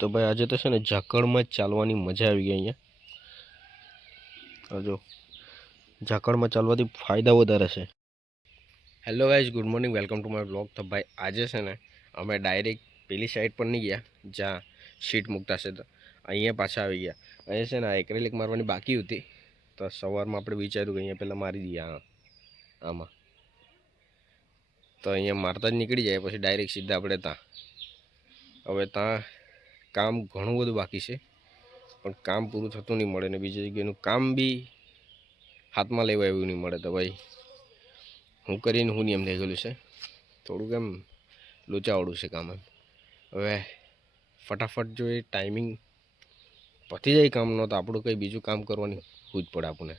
તો ભાઈ આજે તો છે ને ઝાકળમાં જ ચાલવાની મજા આવી ગઈ અહીંયા. જો ઝાકળમાં ચાલવાથી ફાયદા વધારે છે. Hello guys, good morning, welcome to my blog. તો ભાઈ આજે છે ને અમે ડાયરેક્ટ પેલી સાઈડ પર નહીં ગયા જ્યાં શીટ મૂકતા છે, તો અહીંયા પાછા આવી ગયા. અહીંયા છે ને એક્રેલિક મારવાની બાકી હતી, તો સવારમાં આપણે વિચાર્યું કે અહીંયા પહેલાં મારી દઈએ આમાં. તો અહીંયા મારતા જ નીકળી જાય, પછી ડાયરેક્ટ સીધા આપણે ત્યાં. હવે ત્યાં કામ ઘણું બધું બાકી છે, પણ કામ પૂરું થતું નહીં મળે, ને બીજી જગ્યાનું કામ બી હાથમાં લેવા એવું નહીં મળે. તો ભાઈ હું કરીને હું નિયમ થઈ ગયેલું છે, થોડુંક એમ લોચાવાળું છે કામ. એમ હવે ફટાફટ જો એ ટાઈમિંગ પતી જાય કામનો, તો આપણું કંઈ બીજું કામ કરવાની હું જ પડે આપણને.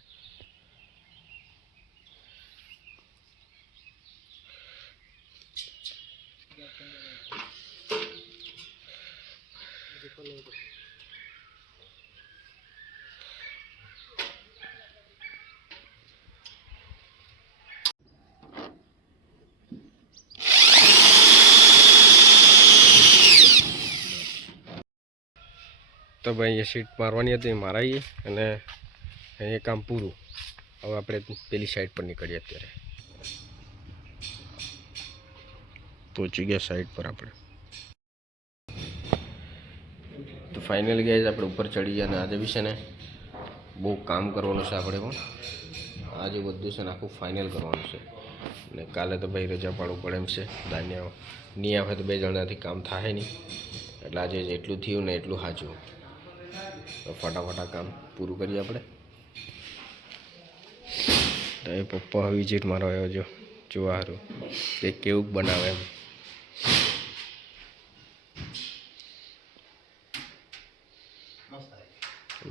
તો ભાઈ એ સીટ મારવાની હતી, મારાઈએ, અને અહીંયા કામ પૂરું. હવે આપણે પેલી સાઈડ પર નીકળીએ. અત્યારે પહોંચી ગયા સાઈડ પર આપણે. તો ફાઇનલી ગાઈઝ આપણે ઉપર ચડી ગયા, અને આજે બી છે ને બહુ કામ કરવાનું છે આપણે, પણ આજે બધું છે ને આખું ફાઇનલ કરવાનું છે. અને કાલે તો ભાઈ રજા પાડવું પડે એમ છે, ધાન્ય નહીં આવે તો 2 જણાથી કામ થાય નહીં. એટલે આજે જેટલું થયું ને એટલું સાચું. તો ફટાફટ કામ પૂરું કરીએ આપણે. તો એ પપ્પા વિઝિટ મારો આવ્યો જો જોવા સારું કે કેવું બનાવે એમ.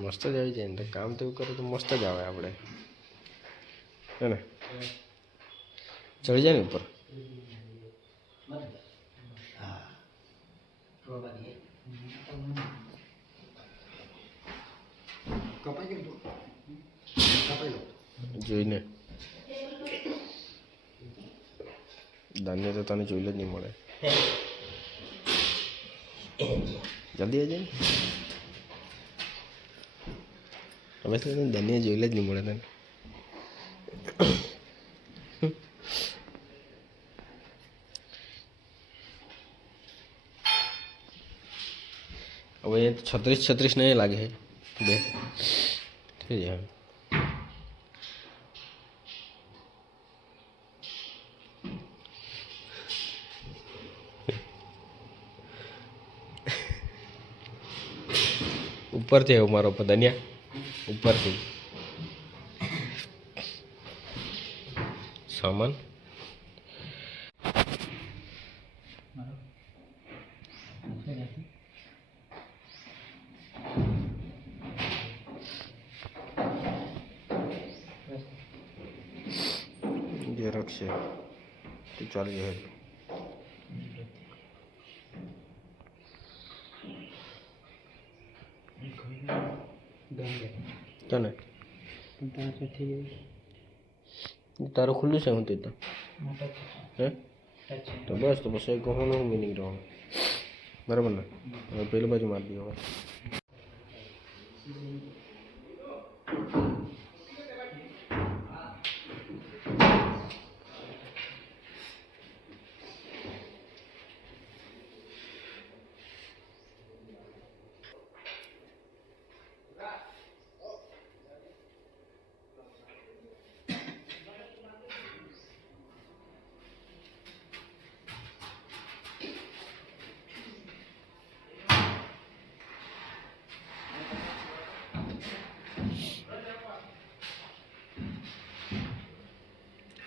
મસ્ત જ આવી જાય ને, તો કામ તો એવું કરે તો મસ્ત જ આવે આપણે, હે ને? ચડી જાય ને ઉપર. જોઈને ધાન્ય તો તને જોઈ જ નહીં મળે. જલ્દી આવી જાય ને, હવે તો ધાન્ય જોઈ જ નહીં મળે તને. હવે 36 નહીં લાગે છે, 2 થઈ જાય. ઉપરથી આવ્યો મારો ધન્યા, ઉપરથી સામાન. જે રખશે તો ચાલી જાય. ચાલે તારું ખુલ્લું છે હું તો હે, તો બસ. તો પછી ગહોનું મિનિંગ રહેવાનું, બરાબર ને? હવે પેલી બાજુ મારી દઈએ. હવે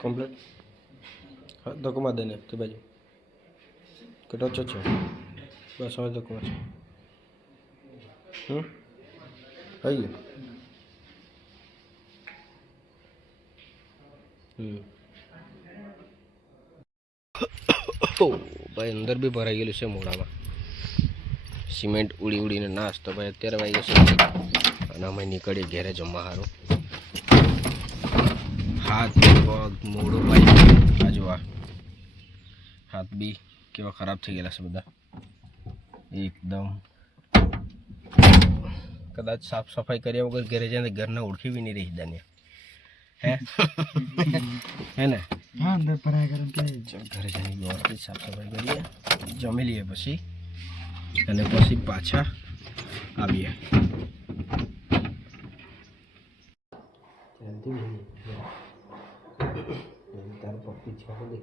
કમ્પ્લીટ. હા, ધક્કો માર દે ને તે બાજુ કે ટચ છે. બસ હવે ધક્કો માર. થઈ ગયું. ભાઈ અંદર બી ભરાઈ ગયેલું છે મોડામાં, સિમેન્ટ ઉડી ઉડીને નાશ. તો ભાઈ અત્યારે વાગી જશે અને અમે નીકળીએ ઘેરે જમવા સારું. હાથ પગ મોઢું ભાઈ આ જોવા, હાથ બી કેવા ખરાબ થઈ ગયેલા છે બધા એકદમ. કદાચ સાફ સફાઈ કર્યા વગર ઘરે જાય ઘરના ઓળખી બી નહીં રહી દાને હે હે ને હા અંદર ભરાય ગરમ કે ઘરે જઈને વ્યવસ્થિત સાફ સફાઈ કરીએ જમી લઈએ પછી અને પછી પાછા આવીએ તાર પપ્પી છોડો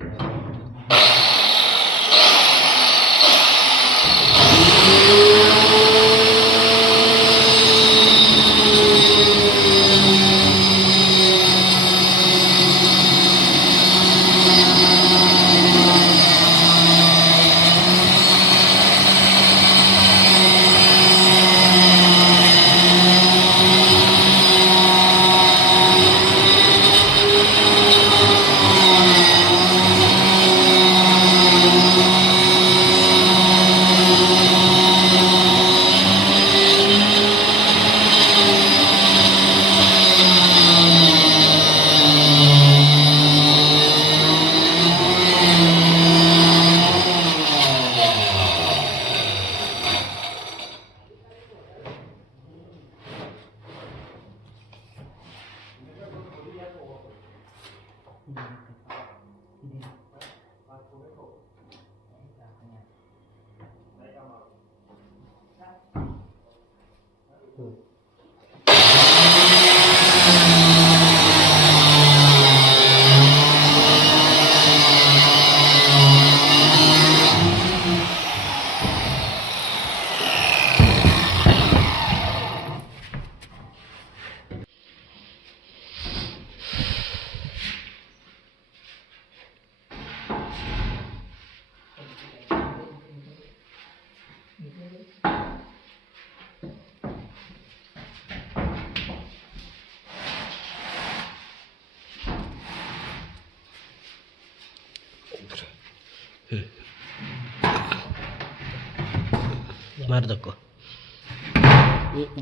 માર ધક્કો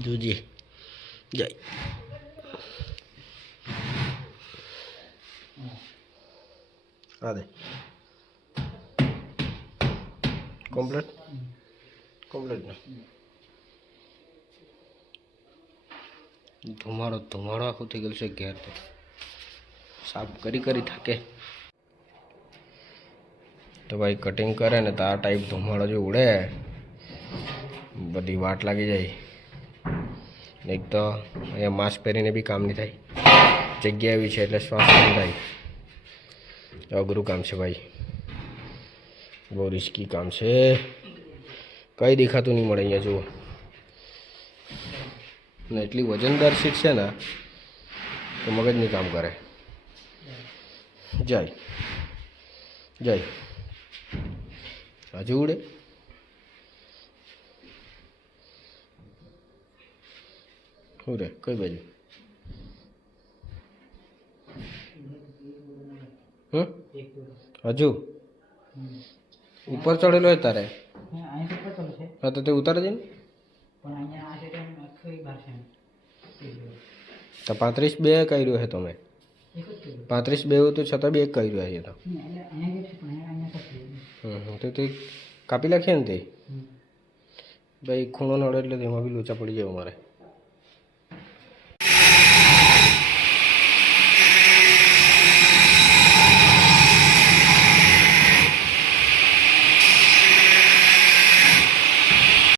જોજે જાય આ દે કમ્પ્લીટ કમ્પ્લીટ ને ધુમાડો આખું થઈ ગયેલું છે ઘેર તો સાફ કરી થાકે તો ભાઈ કટિંગ કરે ને તો આ ટાઈપ ધુમાડો જો ઉડે બધી વાટ લાગી જાય એક તો અહીંયા માસ્ક પહેરીને બી કામ નહીં થાય જગ્યા એવી છે એટલે શ્વાસ નહીં થાય અઘરું કામ છે ભાઈ બહુ રિસ્કી કામ છે કંઈ દેખાતું નહીં મળે અહીંયા જુઓ ને એટલી વજનદાર સીટ છે ને તો મગજ નહીં કામ કરે જાય હજુ ઉડે શું રે કઈ બાજુ હજુ ઉપર ચડેલો હોય તારે હા તો તે ઉતારે છે ને તો 35-2 કર્યું હે તમે 35-2 હોય તો છતાં બી એક કર્યું હે તો તે કાપી નાખીએ ને તે ભાઈ ખૂણો નડે એટલે તેમાં બી લોચા પડી જાય અમારે